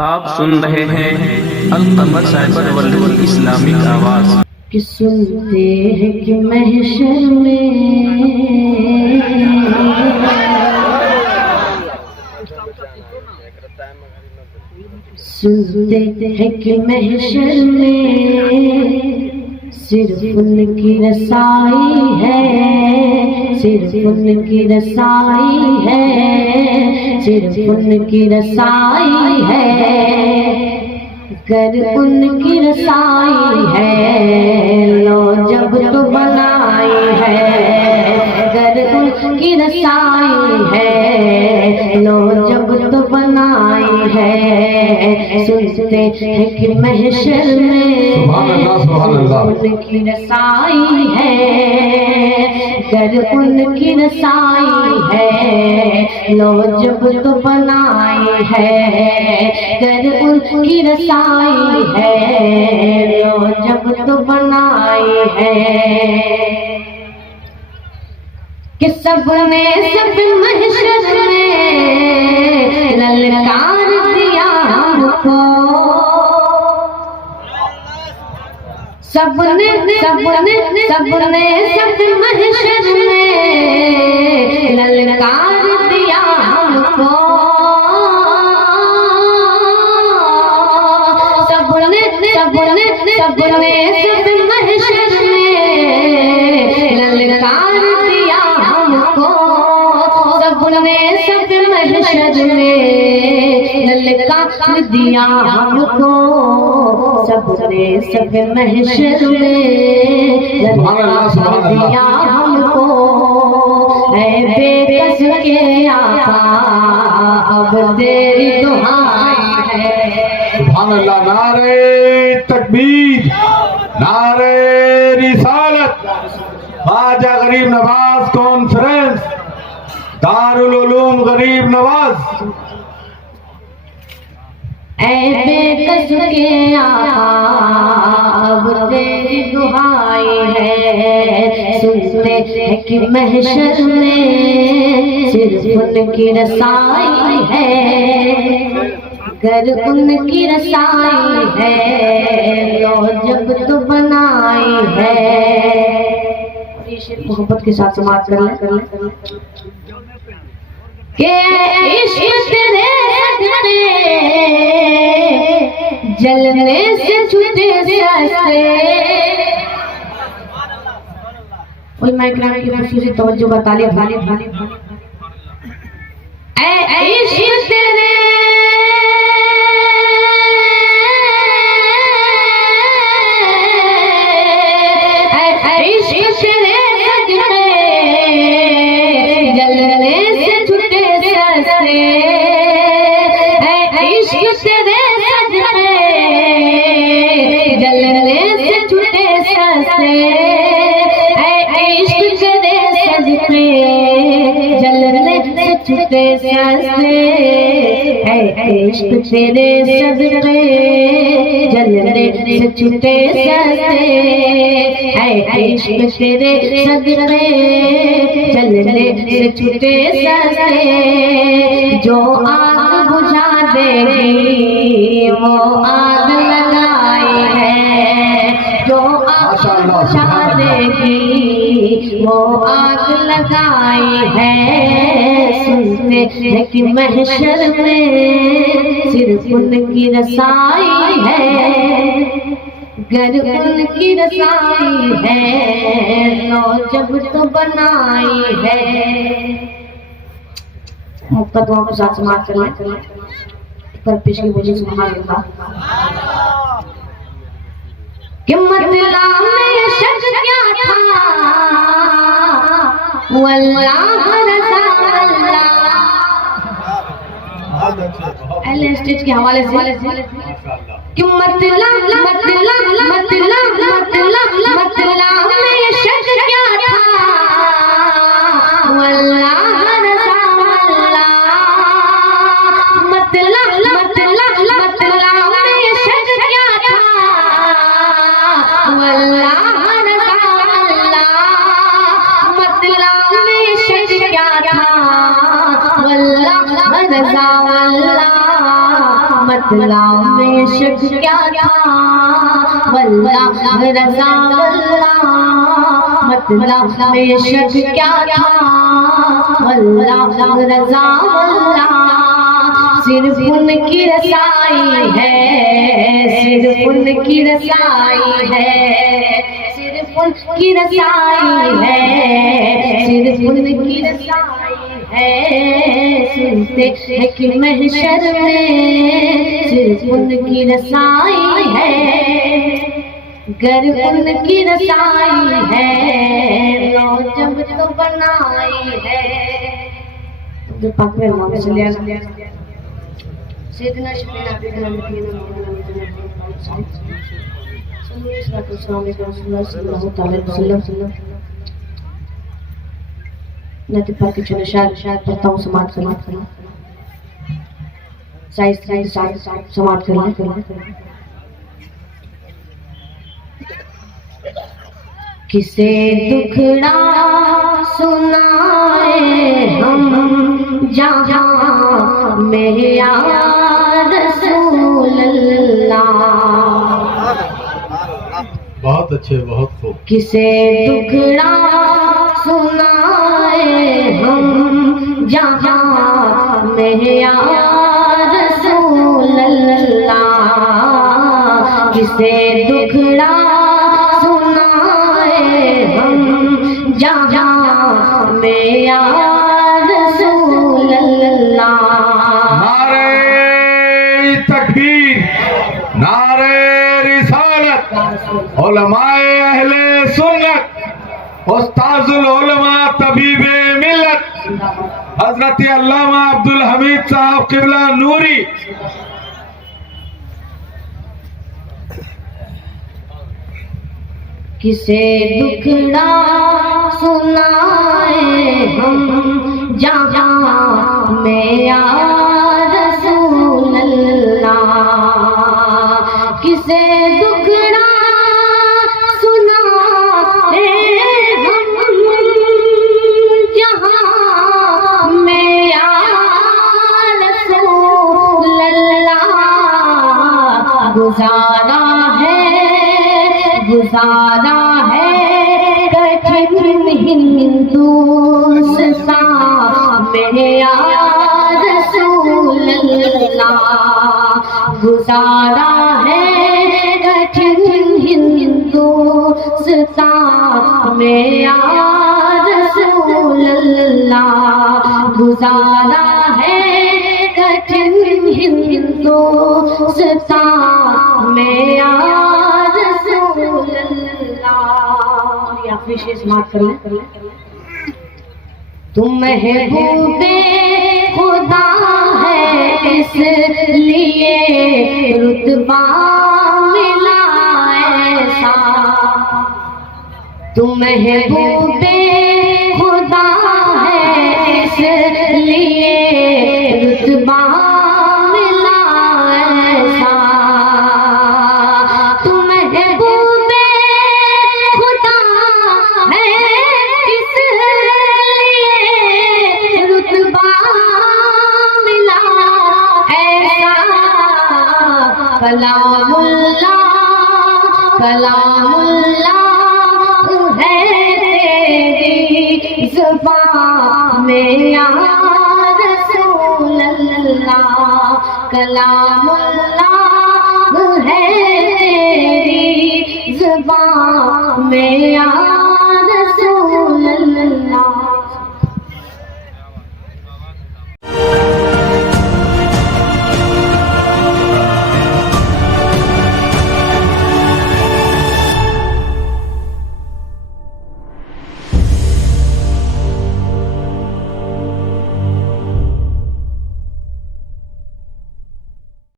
आप सुन रहे हैं अल-कमर साइबर वर्ल्ड इस्लामिक आवाज़। कि सुनते हैं कि महशर में सुनते हैं कि महशर में सिर्फ उनकी रसाई है, सिर्फ उनकी रसाई है, सिर्फ उनकी रसाई है। अगर उनकी रसाई है लो जब तो बनाई है, अगर उनकी रसाई है लो जब तो बनाई है। सुनते हैं कि महशर में उनकी रसाई है, अगर उनकी रसाई है लो जब तो बनाई है, अगर उनकी रसाई है लो जब तो बनाई है। कि सबने सब महशर में ललकार दिया हमको, सबने सबने सबने सब महशर में ललकार दिया हमको, सबने सबने सबने सब महशर में ललकार दिया हमको, सबने सब महशर में ललकार दिया हमको, सबने सब महशर में ललकार दिया हमको। ऐ बेकस के आका अब तेरी दुहाई है। सुभान अल्लाह। नारे तकबीर, नारे रिसालत। ख्वाजा गरीब नवाज कॉन्फ्रेंस, दारुल उलूम गरीब नवाज। ऐ बेकस के आका अब तेरी दुहाई है। सुनते हैं कि महशर में सिर्फ उनकी रसाई है, अगर उनकी रसाई है लो जब तो बनाई है। मोहब्बत के साथ समाप्त कर लें कि इश्क तेरे सजने जलने से छूटे सस्ते। उलमा इकराम की खुशूसी तवज्जो का तालियां तालियां। ऐ इश्क तेरे जलने से छूटे सस्ते, इश्क तेरे सजने जलने से छूटे सस्ते, इश्क तेरे सजने जलने से छूटे सस्ते, इश्क तेरे सजने जलने से छूटे सस्ते, इश्क तेरे सजने जलने से छूटे सस्ते। जो आग बुझा देगी वो आग लगाई है, जो आग बुझा देगी वो आग लगाई है। सुनते हैं कि महशर में सिर्फ उनकी रसाई है, अगर उनकी रसाई है लो जब तो बनाई है। मुक्तदों के साथ समाप्त कर लें पर पेश की मुझे सुभान अल्लाह। कि मतलब में शक क्या था वल्लाह रज़ा अल्लाह। पहले स्टेज के हवाले से कि मतलब मतलब मतलब मतलब मतलब में शक क्या था वल्लाह रज़ा अल्लाह। मतलब मतलब मतलब में शक क्या था वल्लाह रज़ा अल्लाह। मतलब में शक क्या था वल्लाह रज़ा अल्लाह। मतलब में शक क्या था, वल्लाह रज़ा वल्लाह, मतलब में शक क्या था, वल्लाह रज़ा वल्लाह। सिर्फ उनकी रसाई है, सिर्फ उनकी रसाई है, सिर्फ उनकी रसाई है, सिर्फ उनकी रसाई है। सुनते हैं कि महशर में सिर्फ उनकी रसाई है, गर उनकी रसाई है, लो जब तो बनाई है। तो पाक में नाम से लिया सैयदना शफीना बिना नबीना नदी पाक के चले शायद पढ़ता हूँ समाज करना साइज समाज करना। किसे दुखड़ा सुनाए हम जहाँ मेरे या रसूल अल्लाह। बहुत अच्छे, बहुत खूब। किसे दुखड़ा सुनाए हम जहाँ मेरे या रसूल अल्लाह। किसे दुखड़ा जहाँ में या रसूल अल्लाह। नारे तकबीर, नारे रिसालत। उलमाए अहले सुन्नत, उस्ताजुल उलमा तबीबे मिल्लत हजरत अल्लामा अब्दुल हमीद साहब किबला नूरी। किसे दुखड़ा सुनाए हम जहाँ में या रसूल अल्लाह। किसे दुखड़ा सुनाए हम जहाँ में या रसूल अल्लाह। गुजारा है, गुजारा है कठिन हिंदुस्तान में या रसूल अल्लाह। गुजारा है कठिन हिंदुस्तान में या रसूल अल्लाह। गुजारा है कठिन हिंदुस्तान में या समाप्त कर ले। तुम महबूबे खुदा है इसलिए रुतबा मिला ऐसा। तुम महबूबे खुदा है इसलिए रुतबा मिला ऐसा। तुम महबूबे खुदा है इसलिए रुतबा मिला ऐसा। कलामुल्लाह कलामुल्लाह है तेरी ज़ुबान में या रसूल अल्लाह। कलामुल्लाह है तेरी ज़ुबान में या